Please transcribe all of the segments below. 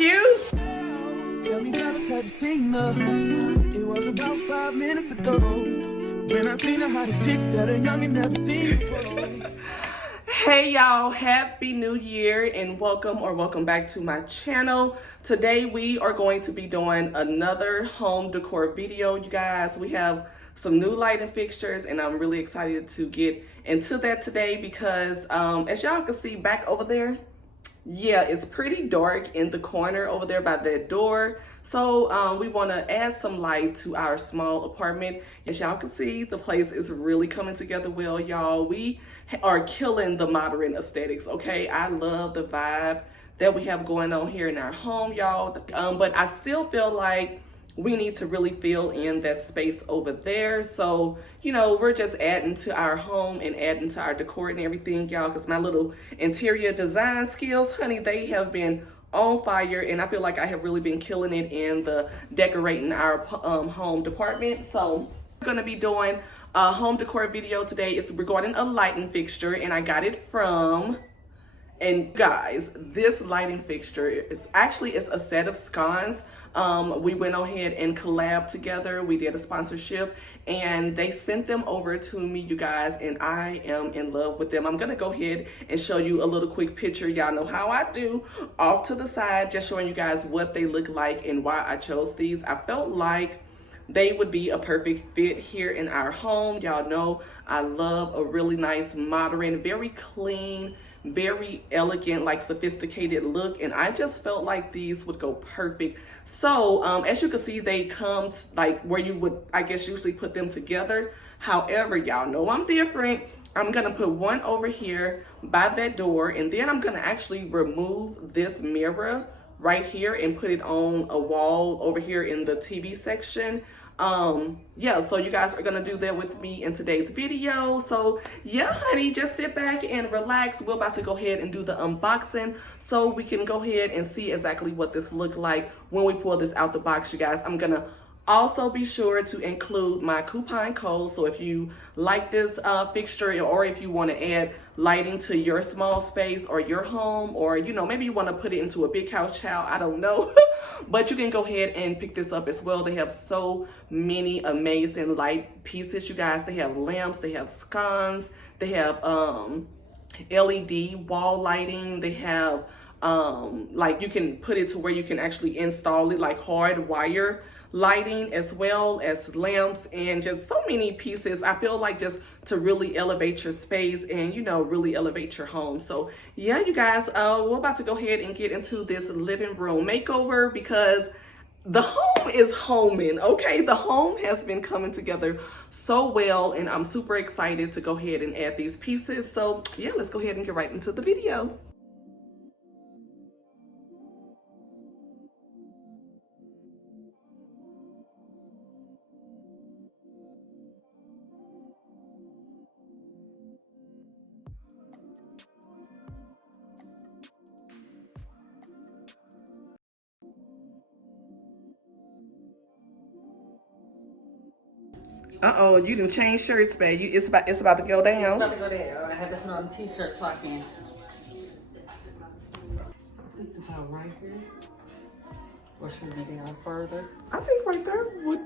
cute? Tell me how to sing her. It was about 5 minutes ago when I seen her hottest chick that a youngin' never seen before. Hey y'all, happy new year and welcome back to my channel. Today we are going to be doing another home decor video, you guys. We have some new lighting fixtures and I'm really excited to get into that today because as y'all can see back over there, yeah, it's pretty dark in the corner over there by that door. So we want to add some light to our small apartment. As y'all can see, the place is really coming together well, y'all. We are killing the modern aesthetics, okay? I love the vibe that we have going on here in our home, y'all. But I still feel like we need to really fill in that space over there. So, you know, we're just adding to our home and adding to our decor and everything, y'all, because my little interior design skills, honey, they have been on fire, and I feel like I have really been killing it in the decorating our home department. So we're gonna be doing a home decor video today. It's regarding a lighting fixture, and I got it from, and guys, this lighting fixture is actually, it's a set of sconces. We went ahead and collabed together. We did a sponsorship and they sent them over to me, you guys, and I am in love with them. I'm gonna go ahead and show you a little quick picture. Y'all know how I do, off to the side, just showing you guys what they look like and why I chose these. I felt like they would be a perfect fit here in our home. Y'all know I love a really nice, modern, very clean, very elegant, like sophisticated look, and I just felt like these would go perfect. So as you can see, they come like where you would, I guess, usually put them together. However, y'all know I'm different. I'm gonna put one over here by that door, and then I'm gonna actually remove this mirror right here and put it on a wall over here in the TV section. Yeah, so you guys are gonna do that with me in today's video. So yeah, honey, just sit back and relax. We're about to go ahead and do the unboxing so we can go ahead and see exactly what this looks like when we pull this out the box, you guys. I'm gonna also be sure to include my coupon code. So if you like this fixture, or if you want to add lighting to your small space or your home, or, you know, maybe you want to put it into a big house, child, I don't know. But you can go ahead and pick this up as well. They have so many amazing light pieces, you guys. They have lamps, they have sconces, they have LED wall lighting, they have like you can put it to where you can actually install it, like hard wire lighting, as well as lamps, and just so many pieces. I feel like just to really elevate your space and, you know, really elevate your home. So yeah, you guys, we're about to go ahead and get into this living room makeover because the home is homing, okay? The home has been coming together so well, and I'm super excited to go ahead and add these pieces. So yeah, let's go ahead and get right into the video. Uh-oh, you done changed shirts, babe. It's about to go down. It's about to go down. I had to put on t-shirt so I can. About right here. Or should we be down further? I think right there would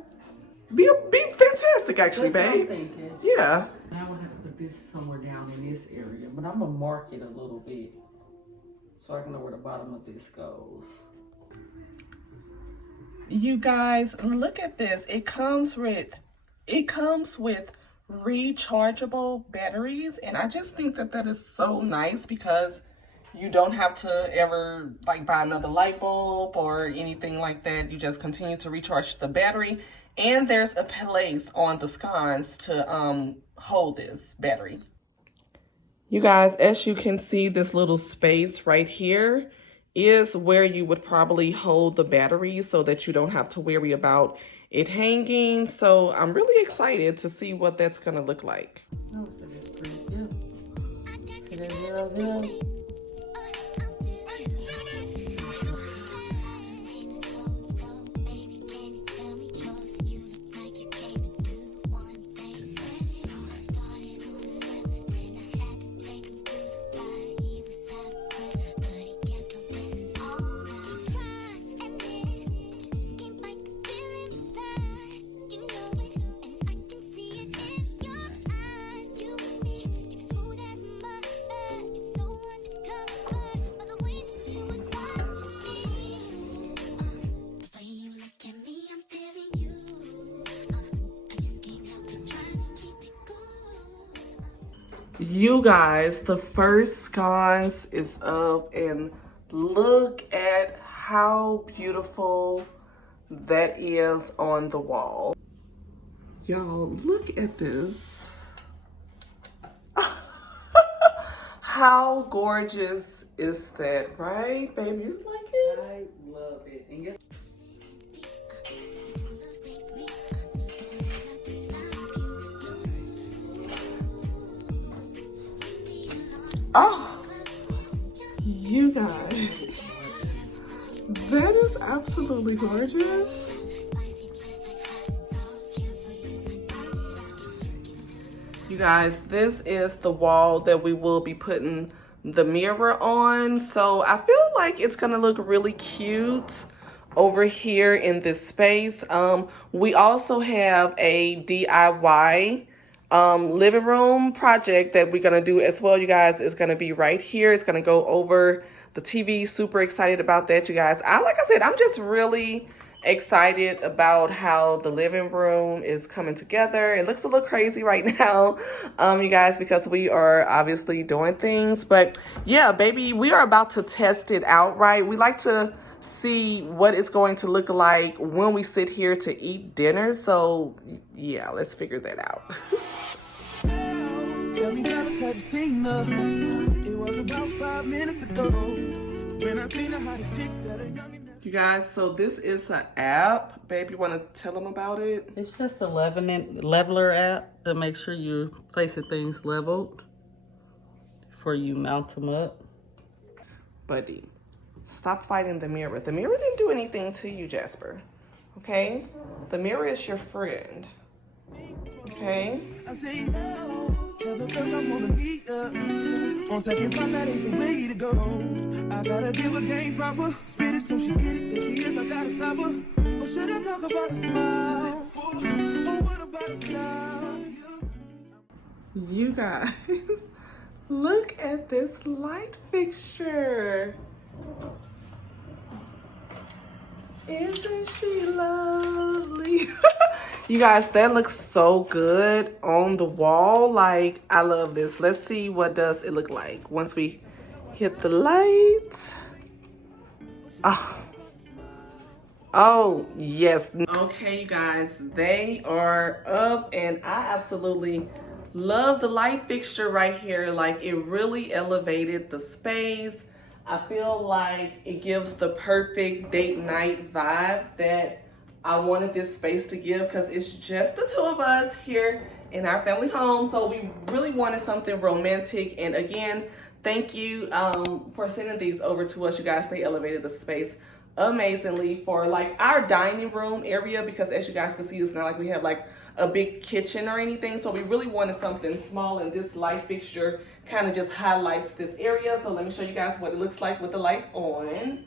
be fantastic, actually, That's babe. what I'm thinking. Yeah. Now I have to put this somewhere down in this area, but I'm gonna mark it a little bit so I can know where the bottom of this goes. You guys, look at this. It comes with rechargeable batteries, and I just think that that is so nice because you don't have to ever like buy another light bulb or anything like that. You just continue to recharge the battery, and there's a place on the sconce to hold this battery. You guys, as you can see, this little space right here is where you would probably hold the battery so that you don't have to worry about it hanging. So I'm really excited to see what that's gonna look like. Oh, so that's pretty good. See that 0, 0? You guys, the first sconce is up, and look at how beautiful that is on the wall. Y'all, look at this. How gorgeous is that, right, baby? You like it? I love it. And yes, Oh, you guys, that is absolutely gorgeous. You guys, this is the wall that we will be putting the mirror on. So I feel like it's gonna look really cute over here in this space. We also have a DIY living room project that we're gonna do as well, you guys. It's gonna be right here. It's gonna go over the TV. Super excited about that, you guys. Like I said, I'm just really excited about how the living room is coming together. It looks a little crazy right now, you guys, because we are obviously doing things. But yeah, baby, we are about to test it out, right? We like to see what it's going to look like when we sit here to eat dinner. So yeah, let's figure that out. Tell me how to have you seen nothing. It was about 5 minutes ago when I seen her how to shake that a youngin'. You guys, so this is an app. Babe, you want to tell them about it? it's just a leveler app to make sure you're placing things leveled before you mount them up. Buddy, stop fighting the mirror. The mirror didn't do anything to you, Jasper. Okay? The mirror is your friend. Okay? I say, oh, tell the girl I'm gonna meet up. On second thought, that ain't the way to go. I gotta give her game proper. Spit it so she get it. There she is, I gotta stop her. Or should I talk about a smile? Or what about a style? You guys, look at this light fixture. Isn't she lovely? You guys, that looks so good on the wall. Like, I love this. Let's see what does it look like once we hit the light. Oh, yes. Okay, you guys, they are up, and I absolutely love the light fixture right here. Like, it really elevated the space. I feel like it gives the perfect date night vibe that I wanted this space to give, because it's just the two of us here in our family home. So we really wanted something romantic. And again, thank you for sending these over to us, you guys. They elevated the space amazingly for like our dining room area, because as you guys can see, it's not like we have like a big kitchen or anything. So we really wanted something small, and this light fixture kind of just highlights this area. So let me show you guys what it looks like with the light on.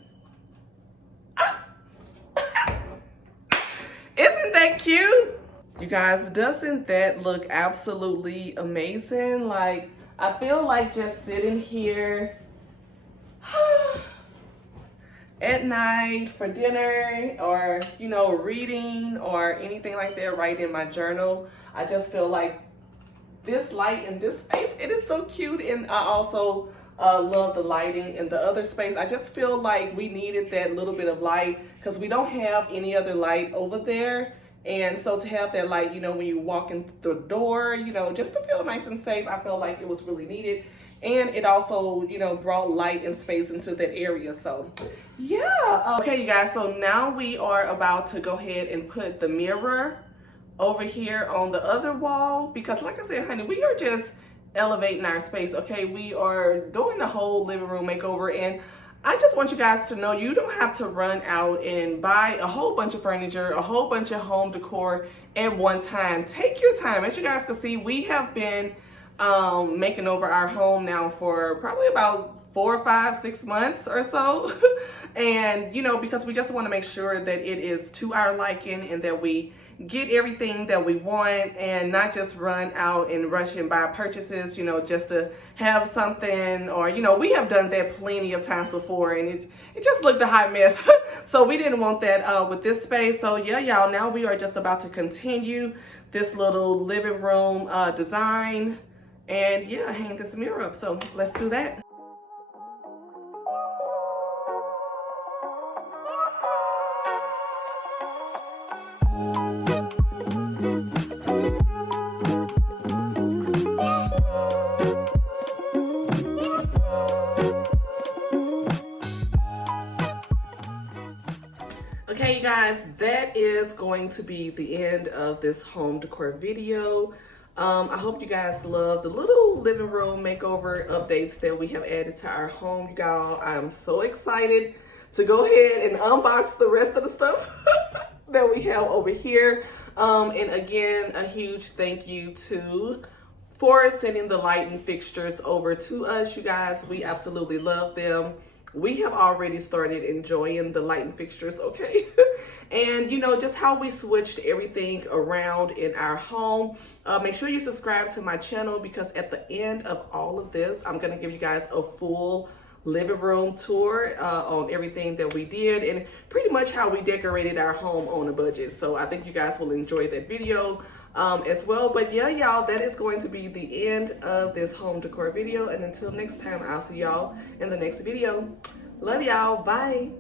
Isn't that cute? You guys, doesn't that look absolutely amazing? Like, I feel like just sitting here at night for dinner, or, you know, reading or anything like that, writing in my journal. I just feel like this light in this space, it is so cute. And I also love the lighting in the other space. I just feel like we needed that little bit of light, because we don't have any other light over there. And so to have that light, you know, when you walk in the door, you know, just to feel nice and safe, I feel like it was really needed. And it also, you know, brought light and space into that area. So yeah. Okay, you guys, so now we are about to go ahead and put the mirror over here on the other wall, because like I said, honey, we are just elevating our space. Okay, we are doing the whole living room makeover, and I just want you guys to know you don't have to run out and buy a whole bunch of furniture, a whole bunch of home decor at one time. Take your time. As you guys can see, we have been making over our home now for probably about 4, 5, 6 months or so. And, you know, because we just want to make sure that it is to our liking, and that we get everything that we want, and not just run out and rush and buy purchases, you know, just to have something. Or, you know, we have done that plenty of times before, and it just looked a hot mess. So we didn't want that with this space. So yeah, y'all, now we are just about to continue this little living room design. and yeah, hang this mirror up. So let's do that. Okay, you guys, that is going to be the end of this home decor video. I hope you guys love the little living room makeover updates that we have added to our home, y'all. I am so excited to go ahead and unbox the rest of the stuff that we have over here. And again, a huge thank you for sending the lighting fixtures over to us, you guys. We absolutely love them. We have already started enjoying the lighting fixtures, okay? And you know, just how we switched everything around in our home. Make sure you subscribe to my channel, because at the end of all of this, I'm gonna give you guys a full living room tour on everything that we did and pretty much how we decorated our home on a budget. So I think you guys will enjoy that video as well. But yeah, y'all, that is going to be the end of this home decor video. And until next time, I'll see y'all in the next video. Love y'all. Bye.